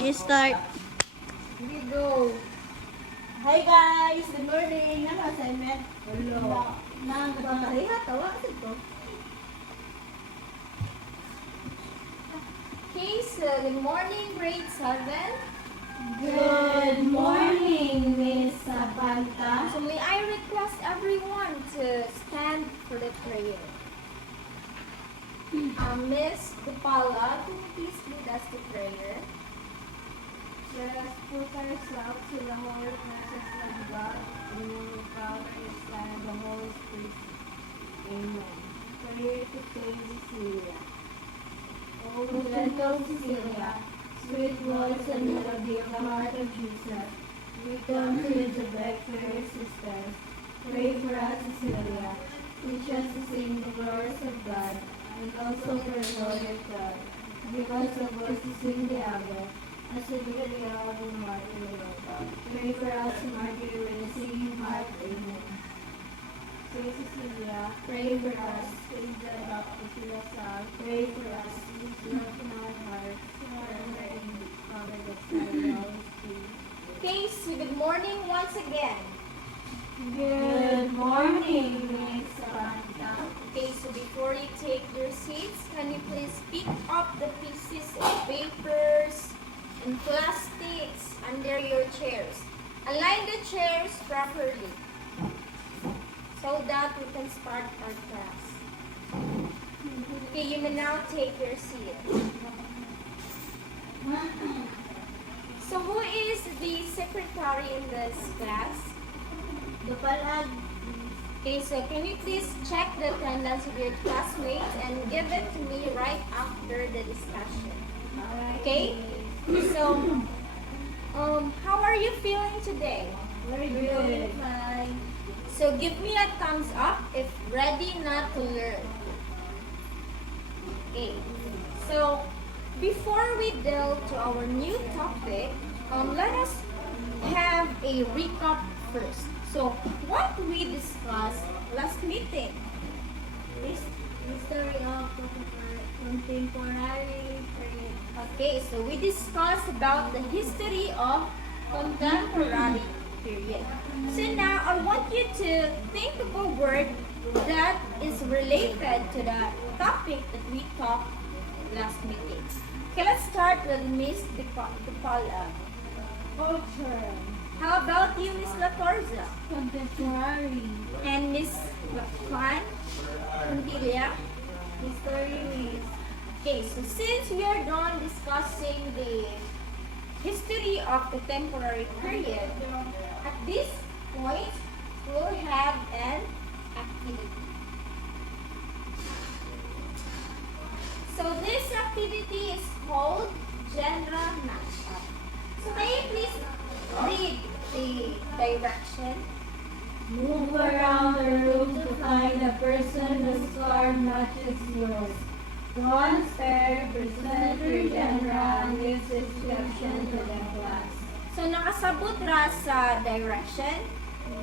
You start. We go. Hi guys! Good morning! Ano assignment? Hello. Nagpapariha, tawa kasi to. Okay, so good morning, grade 7. Good morning, Miss Sapanta. So may I request everyone to stand for the prayer. Miss Dupala, can you please lead us to prayer? Let us put ourselves to the holy presence of God, in the name of the Father, the Son, and the Holy Spirit. Amen. Prayer to Saint Cecilia. O gentle Cecilia, sweet voice and melody of the heart of Jesus, we come to you to beg for your sisters. Pray for us, Cecilia. Teach us to sing the glories of God, and also for the glory of God. Give us a voice to sing the other. As a video of the martyr of God. Pray for us, martyr, with a singing heart. Amen. Saint Cecilia, pray for us. Saint John Baptist de La Salle, pray for us. Please love in our hearts. Forever in the Father, the Son, and the Holy Spirit. Okay, so good morning once again. Good morning, Miss Samantha. Okay, so before you take your seats, can you please pick up the pieces of papers and plastics under your chairs? Align the chairs properly so that we can start our class. Okay, you may now take your seat. So who is the secretary in this class? Dupalag. Okay, so can you please check the attendance of your classmates and give it to me right after the discussion? Okay? So, how are you feeling today? Very good. So give me a thumbs up if ready not to learn. Okay. So before we delve to our new topic, let us have a recap first. So what we discussed last meeting? History of contemporary period. Okay, so we discussed about the history of contemporary period. So now I want you to think of a word that is related to the topic that we talked last meeting. Okay, let's start with Miss Dupala. Culture. How about you, Miss Latorza? Contemporary. And Miss Juan Contilia? History. Okay, so since we are done discussing the history of the temporary period, at this point, we'll have an activity. So this activity is called genre mashup. So can you please read the direction? Move around the room to find a person whose scar matches yours. One pair present your genre and gives description to the class. So nakasabot ra sa direction?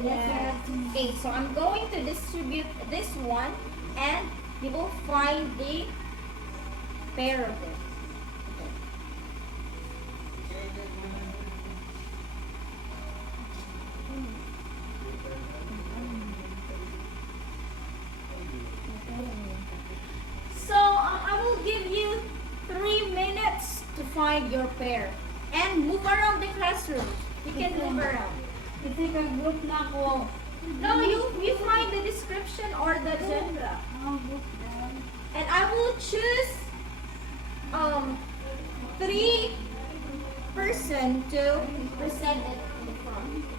Yes. Okay, so I'm going to distribute this one and you will find the pair of it. So I will give you 3 minutes to find your pair and move around the classroom. You can move around. Kasi ka-group na ko. No, you find the description or the genre. And I will choose 3 person to present it in the front.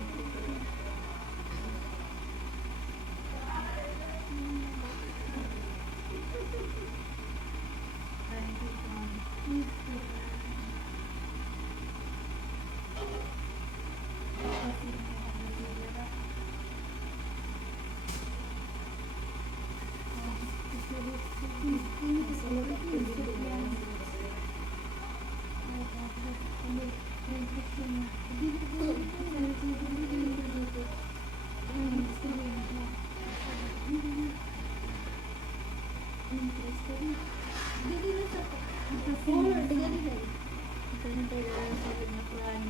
sa nakuan.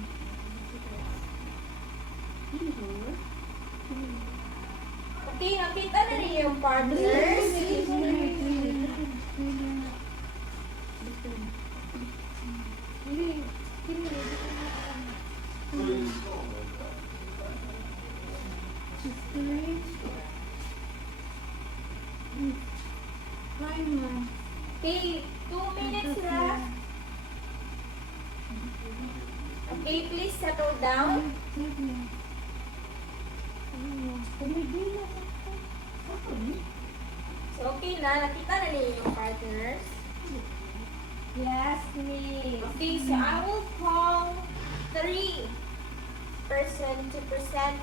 Okay, nakita na rin yung partners. Okay, 2 minutes left. Okay, please settle down. So, okay na. Nakita na niyo yung partners. Yes, miss. Okay, so I will call 3 person to present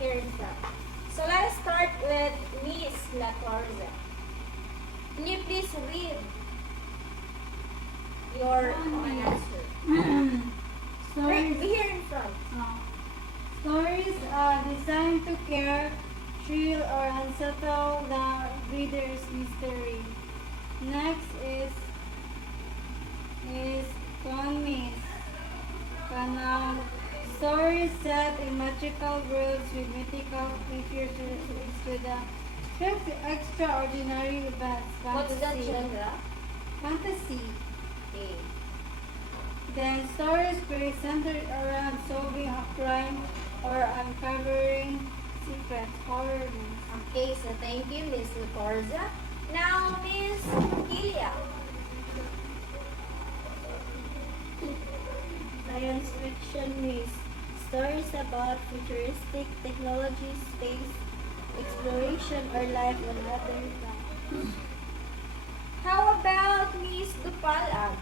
here in front. So, let's start with Miss La Corza. Can you please read your answer? Right Stories, here in front. stories are designed to care, thrill, or unsettle the reader's mystery. Next is Conmis. Kanang stories set in magical worlds with mythical creatures to the extraordinary events. What's that genre? Fantasy. Okay. Then stories were centered around solving a crime or uncovering secrets, horror movies. Okay, so thank you, Miss La Corza. Now, Miss Ilia. Science fiction is stories about futuristic technology, space exploration, or life on other planets. How about Miss Dupalag?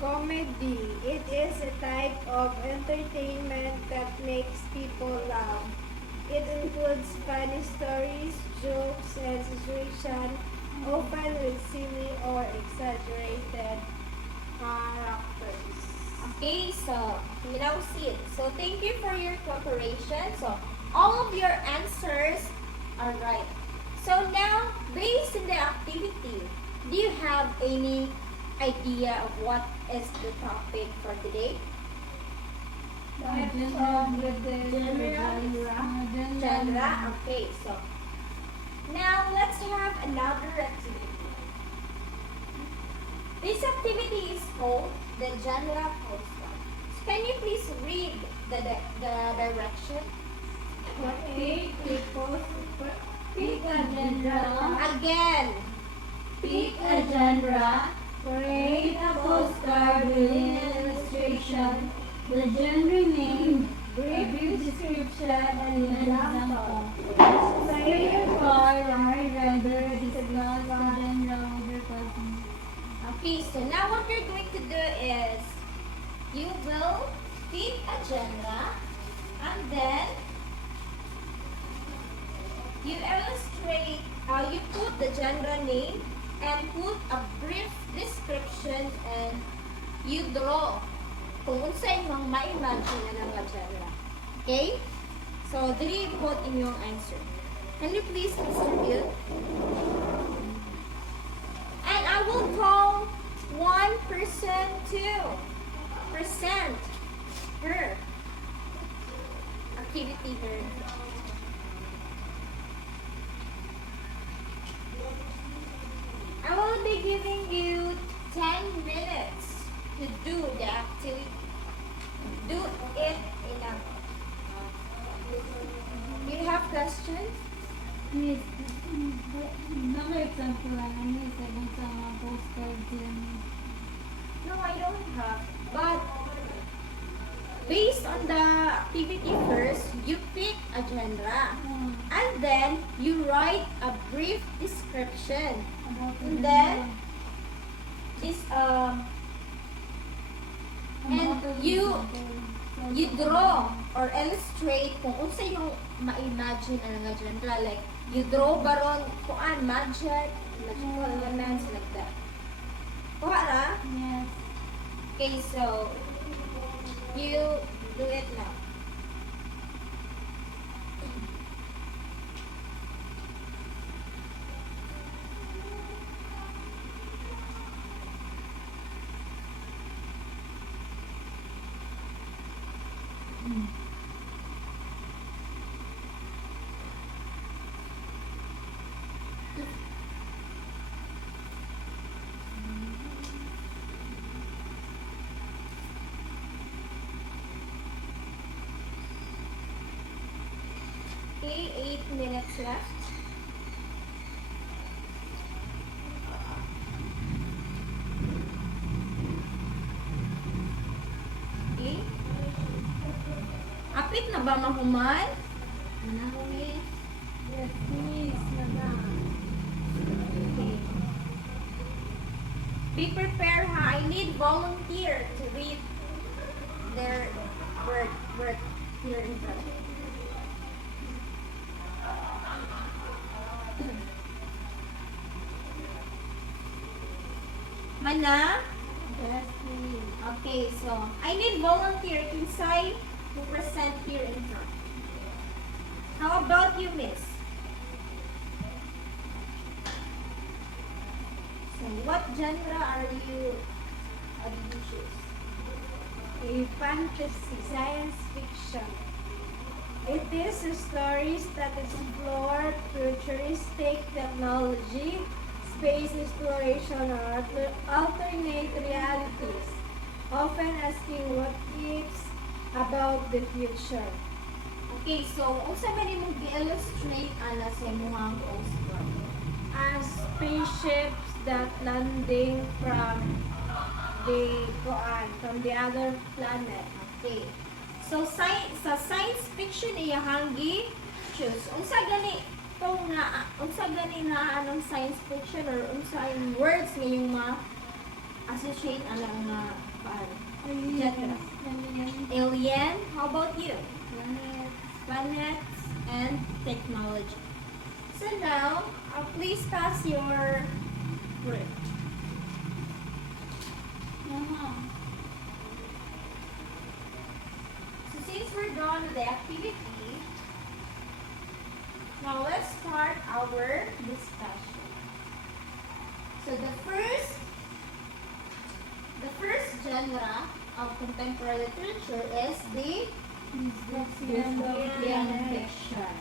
Comedy. It is a type of entertainment that makes people laugh. It includes funny stories, jokes, and situations, often with silly or exaggerated characters. Okay, so you now see it. So thank you for your cooperation. So all of your answers are right. So now, based on the activity, do you have any idea of what is the topic for today? Genre. Okay, so now let's have another activity. This activity is called the genre postcard. So can you please read the direction? Pick a genre. Again. Pick a genre. Create a postcard with an illustration, the genre name, brief description, and an example. Say your card and render discuss the genre with your cousin. Okay, so now what you're going to do is you will pick a genre and then you illustrate, you put the genre name and put a brief description and you draw kung unsay imong ma-imagine na nga genre. Okay? So, dili put in yung answer. Can you please distribute? And I will call one person to present her activity here. I will be giving you 10 minutes to do the activity. Do it in a... Do you have questions? Yes. Another example, ano yung sabi sa mga postcards yan? No, I don't have. But based on the activity first, you pick a genre. And then you write a brief description. And then this and you draw or illustrate kung unsa yung ma-imagine ang nga genre, like you draw baron kuan magical elements like that. Kuha ra? Yes. Okay, so you do it now. Okay, 8 minutes left. Okay. Apit na ba mahuman? Ano, miss? Yes, please, madam. Okay. Be prepared, ha? I need volunteer to read their word here in front. Mana? Yes, please. Okay, so I need volunteer inside to present here in front. How about you, miss? So what genre are you choose? A fantasy science fiction. It is stories that explore futuristic technology, space exploration, or alternate realities, often asking what ifs about the future. Okay, so unsa man imong gi-illustrate ana sa imong poster? As spaceships that landing from the other planet. Okay. So sa science fiction iyahang choose. Unsa gani na anong science fiction or unsa yung words nga yung associate ana nga genre? Alien. How about you? Planets and technology. So now, please pass your word. So since we're done with the activity, now let's start our discussion. So the first genre of contemporary literature is the dystopian fiction.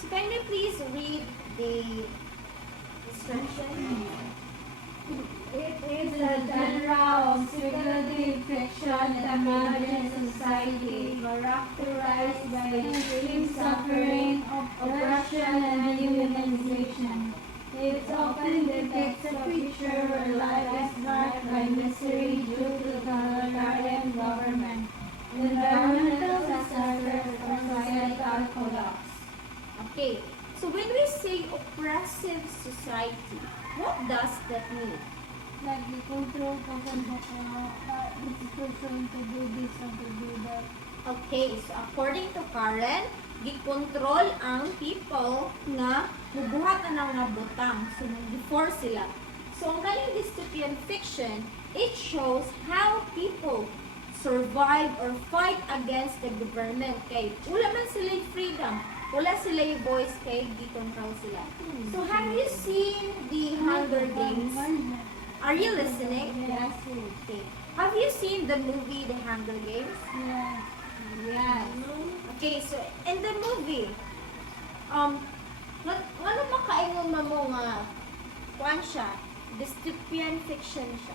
So can you please read the description? It is a genre of speculative fiction that imagines society characterized by extreme suffering, oppression, and dehumanization. It often depicts a future where life is marked by misery due to the totalitarian government, environmental disasters, or societal collapse. Okay, so when we say oppressive society, what does that mean? Like the control person this person to do this or to do that. Okay, so according to Karen, gikontrol ang people na mubuhat na nga butang. So, nag-force sila. So, ang galing dystopian fiction, it shows how people survive or fight against the government. Kay, wala man sila yung freedom. Wala sila yung voice kay gikontrol sila. So, have you seen the Hunger Games? Are you listening? Yes. Okay. Have you seen the movie The Hunger Games? Yes. Yes. Okay, so in the movie, ano makaingon mo nga kuan siya, dystopian fiction siya.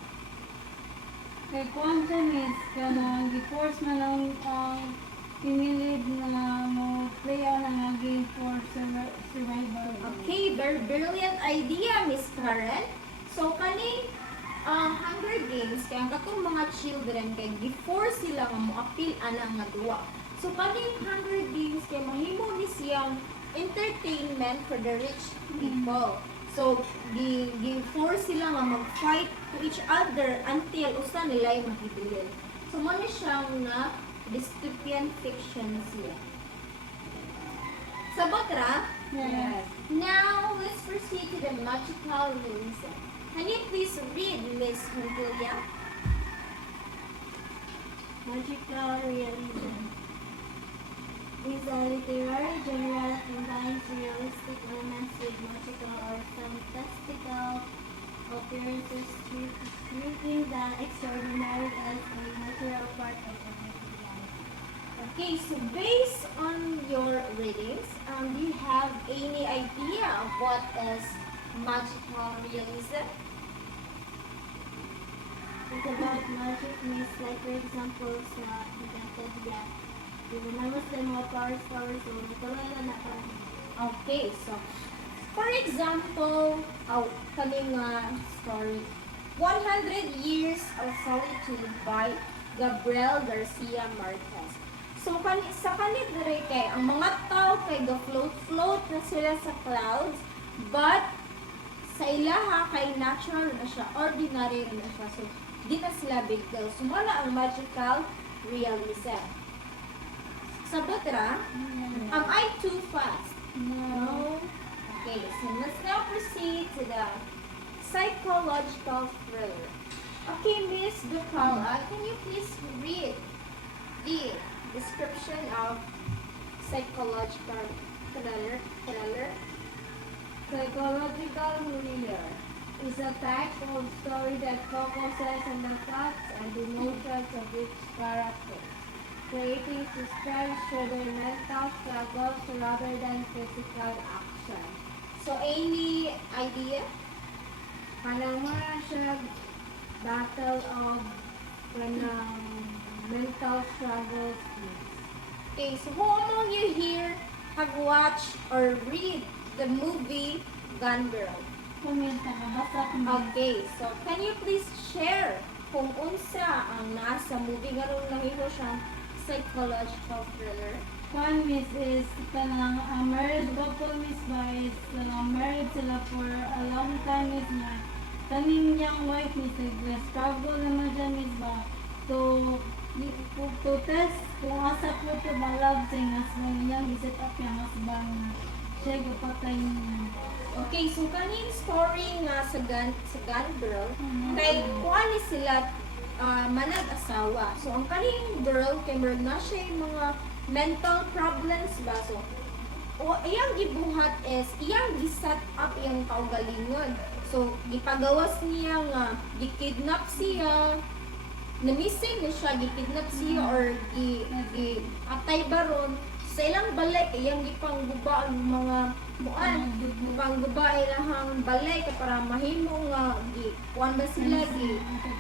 Kay quantum is kanang gi-force na lang ang pinilid na mo play na nga game for survival. Okay, very brilliant idea, Miss Karen. So kaning Hunger Games kay ang katong mga children kay gi-force sila nga mo-appeal ana nga duwa. So kaning Hunger Games kay mahimo ni siyang entertainment for the rich people. So gi-force sila nga mag-fight to each other until usa nila ay mahibilin. So mo ni siyang na dystopian fiction siya. Sabot ra? Yes. Now let's proceed to the magical realism. Can you please read, Miss Julia? Magical realism is a literary genre that combines realistic elements with magical or fantastical appearances, treating the extraordinary as a natural part of everyday life. Okay, so based on your readings, do you have any idea of what is magical realism? It's about magic myths, like for example sa Encantadia. Ginanamos din mga power stars, so ito lang na kami. Okay, so for example, coming story, 100 Years of Solitude by Gabriel Garcia Marquez. So sa kanit diri kay ang mga tao kay float na sila sa clouds, but sa ilaha kay natural na siya, ordinary na siya. So di na sila big deal. So wala ang magical realism. Sabot ra, am I too fast? No. Okay, so let's now proceed to the psychological thriller. Okay, Miss Ducala, can you please read the description of psychological thriller? Psychological thriller is a type of story that focuses on the thoughts and emotions of each character, creating suspense through their mental struggles rather than physical action. So, any idea? Parang muna siya battle of mental struggles. Okay, so who among you here have watched or read the movie Gone Girl? Comment na kabasa ko. Okay, so can you please share kung unsa ang nasa movie nga ron nahimo siyang psychological thriller? One miss is kanang married couple miss ba is married sila for a long time miss nga kaning niyang wife miss struggle naman siya miss ba to test kung asa po to ba love sa husband niyang iset up yung husband na siya gapatay niya. Okay, so kaning story nga sa Gone Girl, kay kuan ni sila manag-asawa. So ang kaning girl kay meron na siya yung mga mental problems ba. So iyang gibuhat is iyang gi-set up iyang kaugalingon. So gipagawas niya nga gikidnap siya, na-missing na siya, gikidnap siya or atay baron sa ilang balay iyang gipangguba ang mga pangguba ilang balay kay para mahimo nga kuan ba sila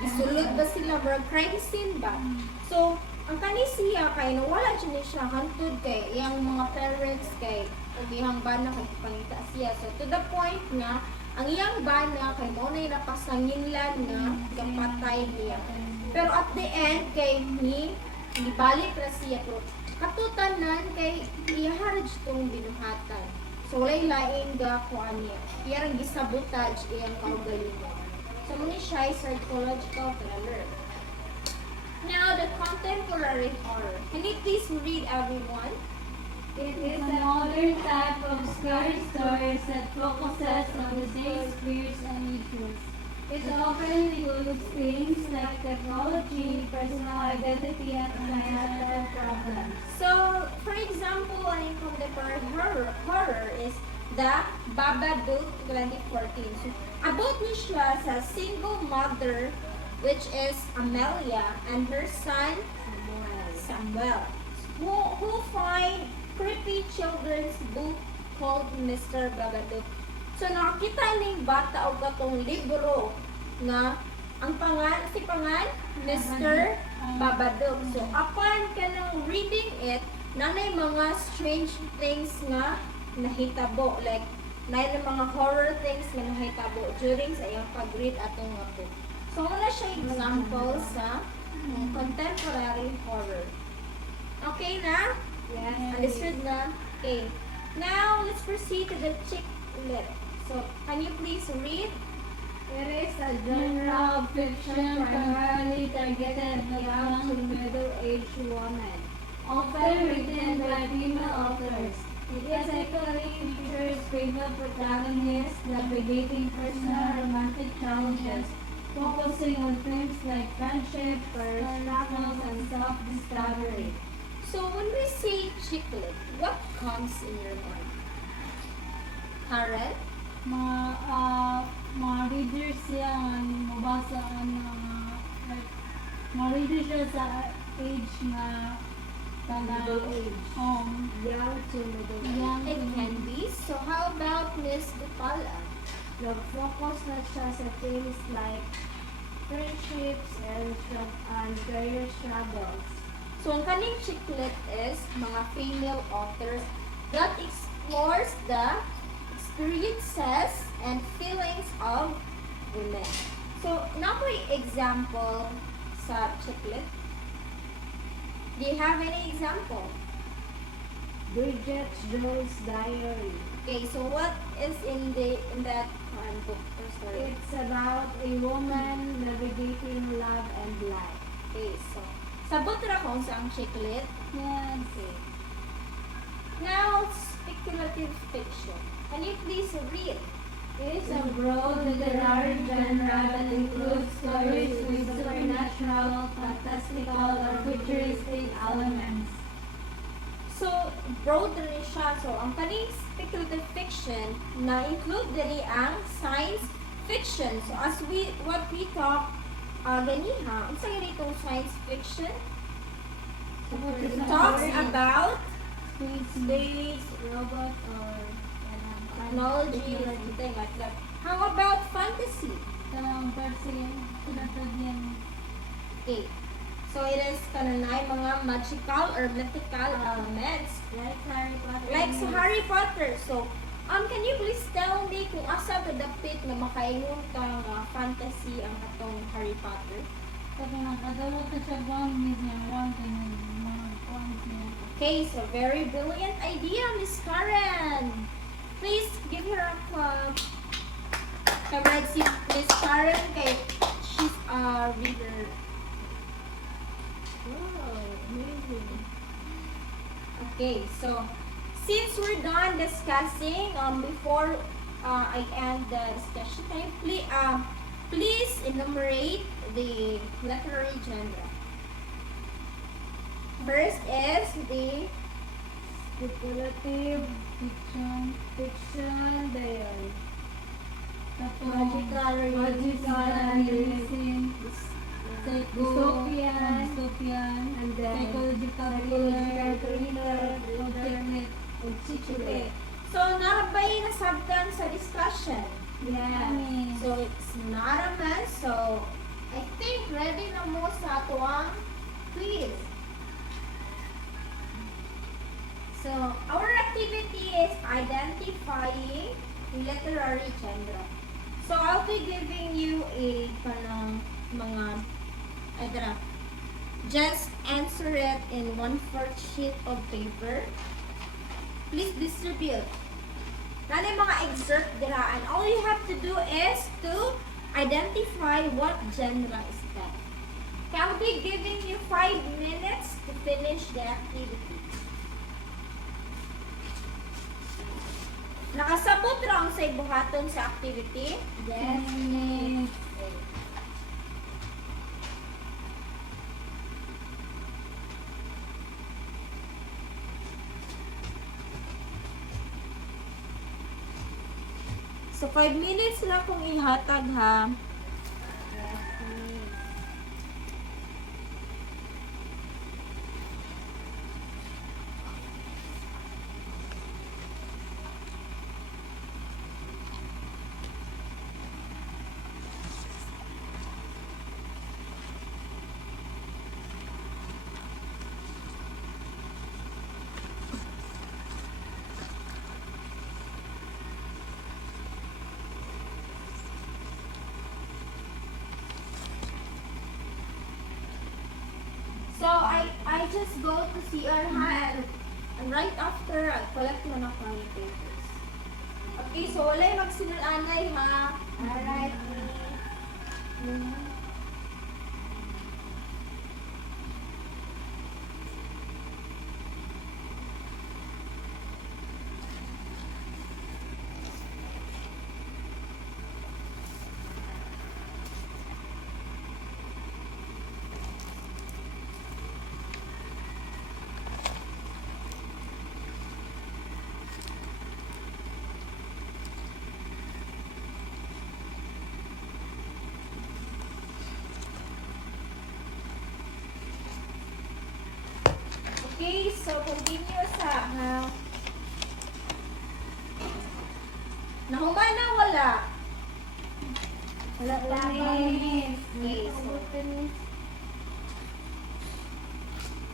isulod ba sila or crime scene ba. So ang kani siya kay nawala siya hantud kay iyang mga parents kay iyang bana kay pangita siya. So to the point nga ang iyang bana kay mo na napasanginlan nga kapatay niya. Pero at the end kay ibalik ra siya pero katutanan kay iharaj tong binuhatan. So walay lain ga kuan niya. Iyang gisabotage iyang kaugalingon. So muna siya ay psychological thriller. Now the contemporary horror. Can you please read everyone? It is another type of scary stories that focuses on the day's fears and issues. It often includes things like technology, personal identity, and societal problems. So, for example, ang contemporary horror is the Babadook 2014. So, about ni siya sa single mother, which is Amelia, and her son, Samuel, who find creepy children's book called Mr. Babadook. So, nakakita ning bata o katong libro nga ang pangan Mr. Babadook. So, upon ka nang reading it, nanay mga strange things nga nahitabo. Like, nanay mga horror things nga nahitabo during sa iyang pag-read atong nga book. So, wala siya example sa contemporary horror. Okay na? Yes. Understood na? Okay. Now, let's proceed to the chick lit. So, can you please read? It is a genre of fiction primarily targeted at young to middle-aged women, often written by female authors. It typically features female protagonists navigating personal romantic challenges, focusing on themes like friendship, struggles, and self-discovery. So, when we say chick lit, what comes in your mind? Karen? Mga readers siya mabasa like mga readers siya sa age na middle age, young to middle age. Young It can be. So how about Miss Dupala? Nag-focus na siya sa things like friendships and career struggles. So ang kaning chiclet is mga female authors that explores the experiences and feelings of women. So na po example sa chiclet. Do you have any example? Bridget Jones' Diary. Okay, so what is in that book or story? It's about a woman navigating love and life. Okay, so sabot ra ko sa ang chiclet. Yes. Okay. Now, speculative fiction. Can you please read? It's a broad literary genre that includes stories with supernatural, fantastical, or futuristic elements. So, broad rin siya. So, ang kaning speculative fiction na include diri ang science fiction. So, what we talk ganiha, unsa ganitong science fiction? It talks about Space, robot, or technology, something like that. How about fantasy? Percy, Platonian. Okay. So, it is kananay mga magical or mythical elements. Like Harry Potter. Like sa Harry Potter. So, can you please tell me kung asa kadapit na makaingon ka nga fantasy ang atong Harry Potter? Pag nakadawat ka siya bang niya, wrong ka niya, mga points niya. Okay, so very brilliant idea, Miss Karen. Please give her a clap. Kamrad si Miss Karen kay she's a reader. Wow, amazing. Okay, so since we're done discussing, before I end the discussion, can you please enumerate the literary genre? First is the Speculative Fiction. fiction diary. Tapos, Magical magical realism. Dystopian. Dystopian. And then Psychological psychological thriller. thriller, Alternate. and Okay. secret. So, narabay nasabtan sa discussion. Yeah. So, it's not a mess. So, I think ready na mo sa tuwang quiz. So, our activity is identifying literary genre. So, I'll be giving you a kanang mga draft. Just answer it in 1/4 sheet of paper. Please distribute. Nani mga excerpt dira, and all you have to do is to identify what genre is that. Okay, I'll be giving you 5 minutes to finish the activity. Nakasabot ra ang sa ibuhaton sa activity? Yes. Yes. Okay. So, 5 minutes lang kung ihatag ha. So, I just go to CR ha, and right after, I collect mo na ko yung papers. Okay, so walay magsinulanay ha. Alright. Okay, so continue sa nahuman na wala. Wala Wala lang. pa, miss. Okay, so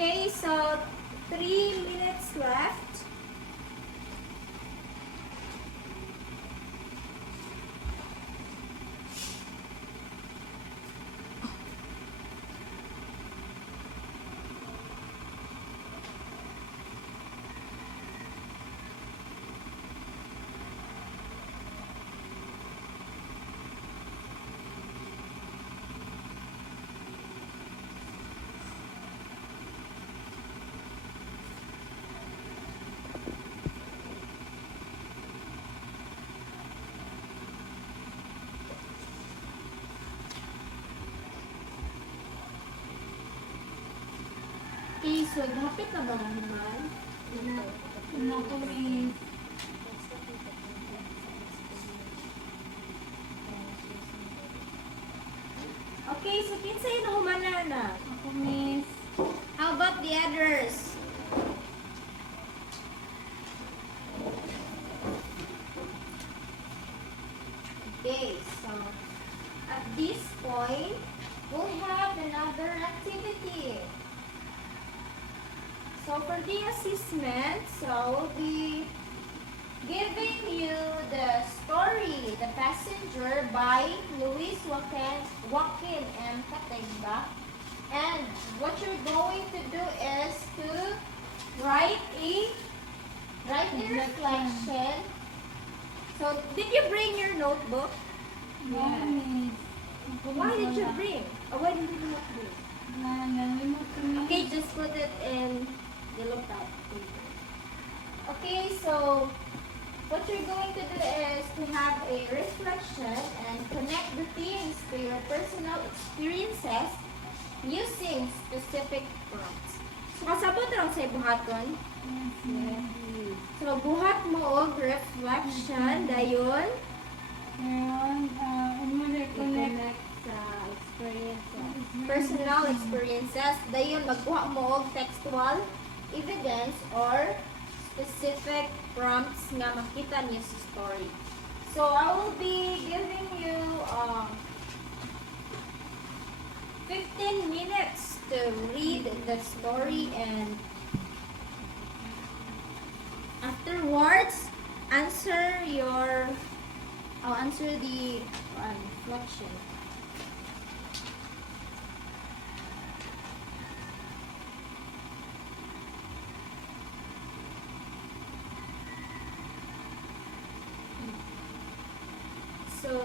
okay, so 3 minutes left. Okay, so hapit na ba naman? Ano ko, miss? Okay, so kinsa yun humana na? Ako, miss. How about the others? Okay, so at this point, we'll have another activity. So for the assessment, so we'll be giving you the story, The Passenger by Luis Joaquin M. Categba. And what you're going to do is to write a reflection. So did you bring your notebook? Yeah, miss. Ako, Why miss, did you wala. bring? Why did you not bring? Nalimot ko, miss. Okay, just put it in yellow pad paper. Okay, so what you're going to do is to have a reflection and connect the themes to your personal experiences using specific prompts. So kasabot lang sa buhaton. Yes, miss. So buhat mo og reflection dayon. Ngayon, mo reconnect. Connect sa experiences. Personal experiences, dayon magkuha mo og textual evidence or specific prompts nga makita niyo sa story. So I will be giving you 15 minutes to read the story, and afterwards I'll answer the reflection. So,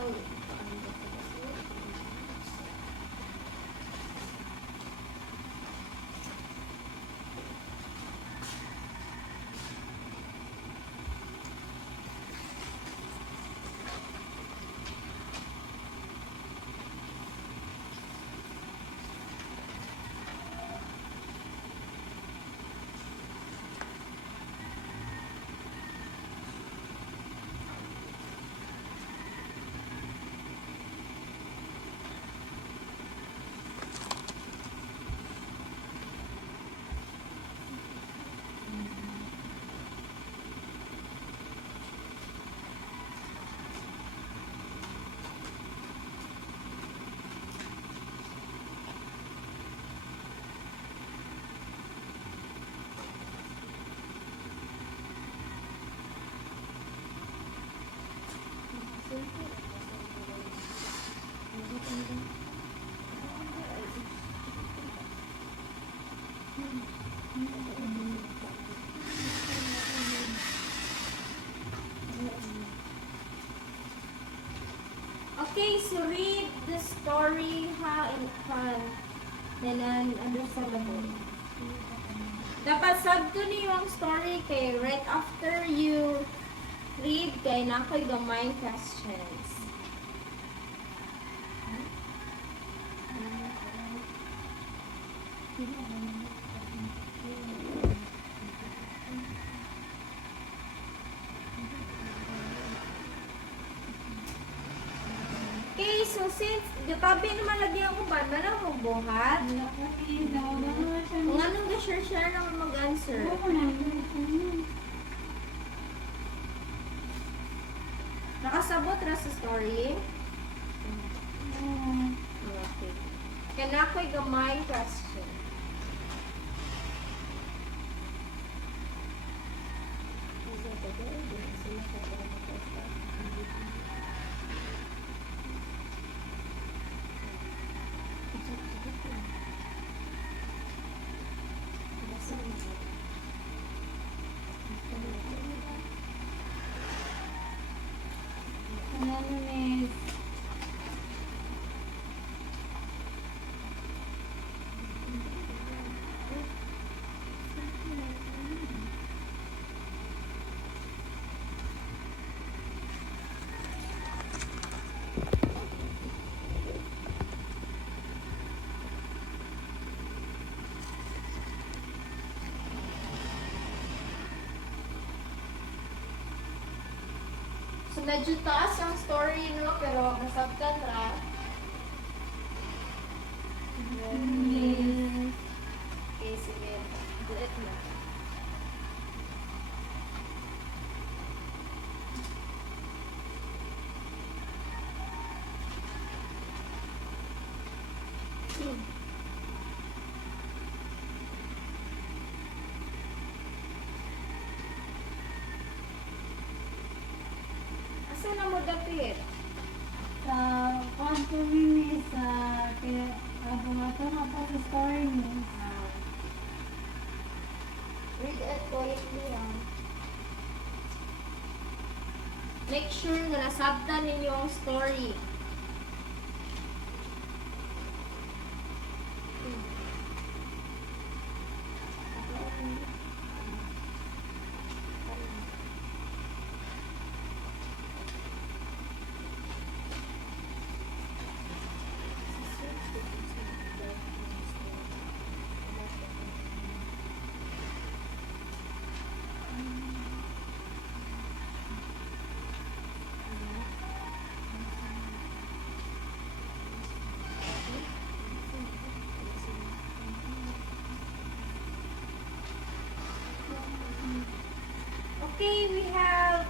Okay, so read the story ha in front. Then, ano sa labo? Dapat sabto niyo ang story kay right after you read kay nakoy gamay questions. Okay, so since gatabi naman lagi ang uban, malang mo buhat. Wala ko miss. Nawala na siya. Kung anong ga-share naman mag-answer. Ako na. Nakasabot ra sa story. Okay. Kaya ako'y gamay question. Ano miss? So, medyo taas ang story, no? Pero, nasabtan ra. Miss. Okay, sige. Duet na. Asa na mo dapit? Sa kwanto miss. Kaya bumato nga po sa story miss. Read it quietly, Make sure na nasabtan ninyo ang story. Okay, we have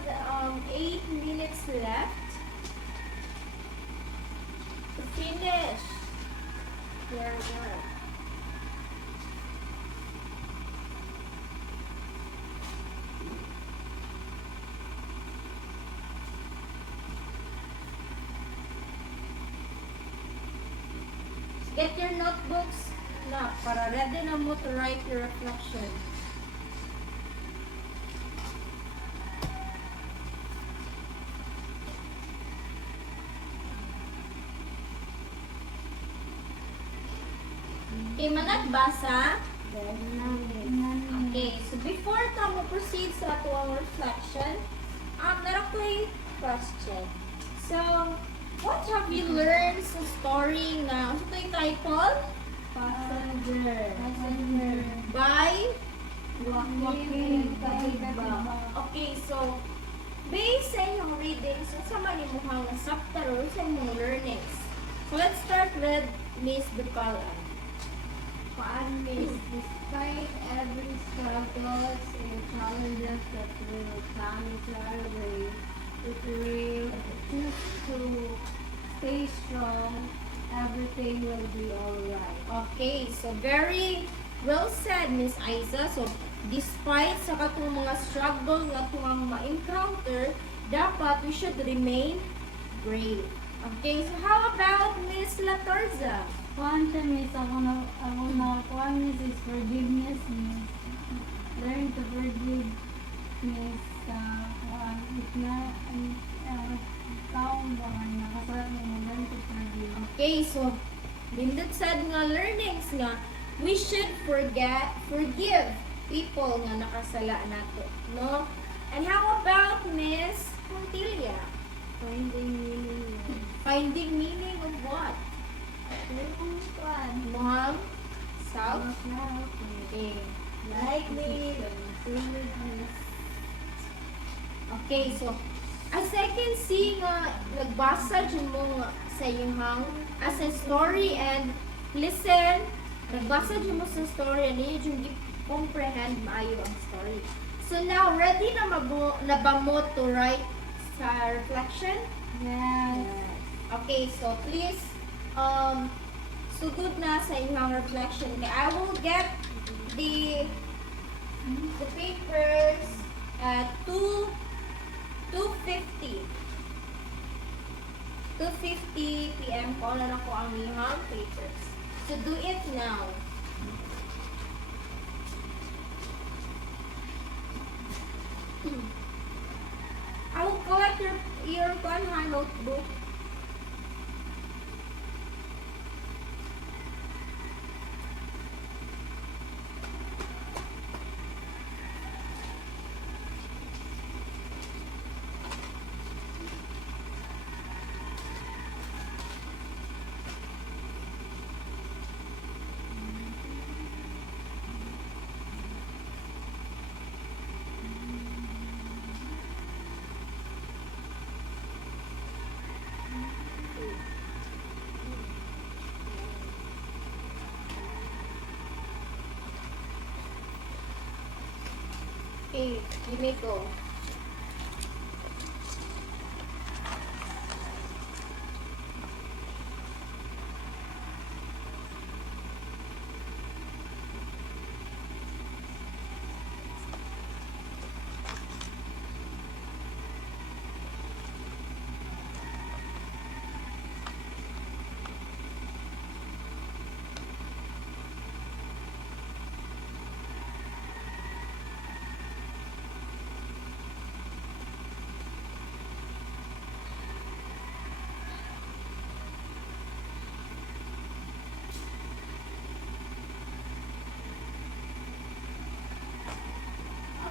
8 minutes left to finish your work. Get your notebooks na para ready na mo to write your reflection. Okay, managbasa. Okay, so before ta mo proceed sa ato ang reflection, meron ko'y question. So, what have you learned sa story nga, ano ito yung title? Passenger. By? Joaquin Kaiba. Okay, so, based sa inyong readings, sa malimuhang nasabta or sa inyong learnings. So, let's start with Miss Dupalan. Miss, despite every struggles and challenges that will come into our way, if we choose to stay strong, everything will be alright. Okay, so very well said, Miss Aiza. So, despite sa katong mga struggle nga itong ma-encounter, dapat we should remain brave. Okay, so how about Miss Latorza? Kuan siya, miss. Ako na kuan, miss, is forgiveness, miss. Learn to forgive, miss. Kuan, if na, taong ba, nakasal mo, learn to forgive. Okay, so nindot sad nga learnings nga we should forgive people nga nakasala nato, no? And how about Miss Pontilia? Finding meaning in Finding meaning of what? Mohang self. Okay. Okay, so as I can see nga nagbasa jud mo nga sa iyong as a story and listen, nagbasa jud mo sa story and you jud comprehend maayo ang story. So now ready na ba mo to write sa reflection? Yes. Okay, so please sugod na sa inyong reflection. Okay, I will get the papers at 2:50 p.m. ko na ako ang inyong papers. So do it now. I will collect your notebook. Okay, you may go.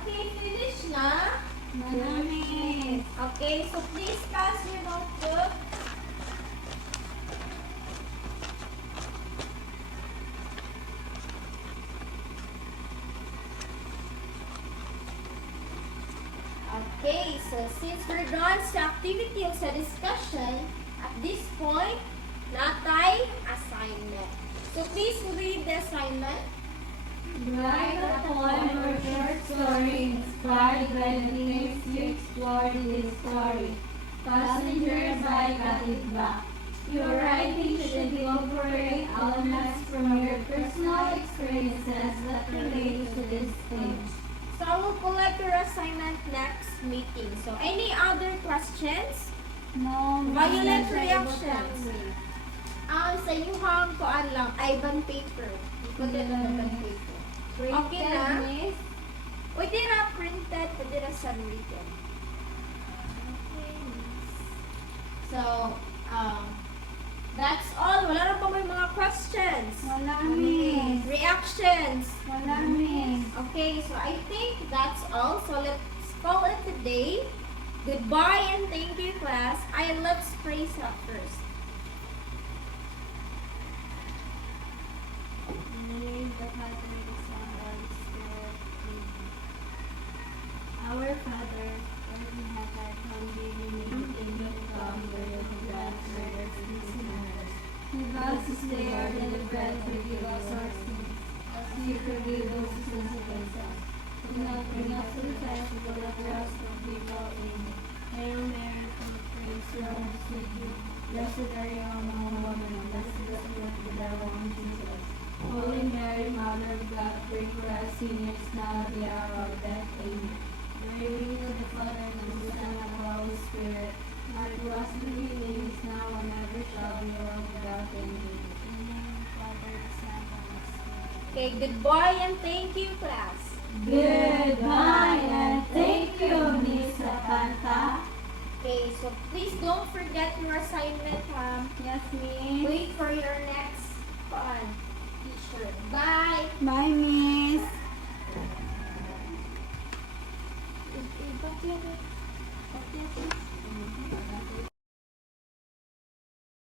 Okay, finish na? Marami. Okay, so please pass your notebook. Okay, so since we're done sa activity o sa discussion, at this point, natay assignment. So please read the assignment. Write a poem or short story inspired by the themes you explored in this story. Passengers by Katitba. Your writing should incorporate elements from your personal experiences that relate to this theme. So I will collect your assignment next meeting. So any other questions? No, Violent no, reactions. Sa inyong kuan lang, Ivan paper. Pwede na Ivan paper. Okay na? Miss. Pwede na printed, pwede na handwritten. So, that's all. Wala na pa may mga questions. Wala, miss. Reactions. Wala, miss. Okay, so I think that's all. So let's call it a day. Goodbye and thank you, class. Let's praise up first. In the name of the Father, the Son, and the Spirit. Amen. Our Father, art in heaven, hallowed be your name. Your kingdom come, your will be done, on earth as it is in heaven. Give us this day our daily bread, forgive us our sins, as we forgive those who sin against us. Do not bring us to the test, but deliver us from evil. Amen. Hail Mary, full of grace, the Lord is with you. Blessed are you among women, and blessed is the fruit of thy womb, Jesus. Holy Mary, Mother of God, pray for us sinners now at the hour of death. Amen. Glory be to the Father, and to the Son, and to the Holy Spirit, as it was in the beginning, is now, and Okay, goodbye and thank you, class. Goodbye and thank you, Miss Akanta. Okay, so please don't forget your assignment, Yes, Miss. Wait for your next teacher. Bye. Bye, Miss.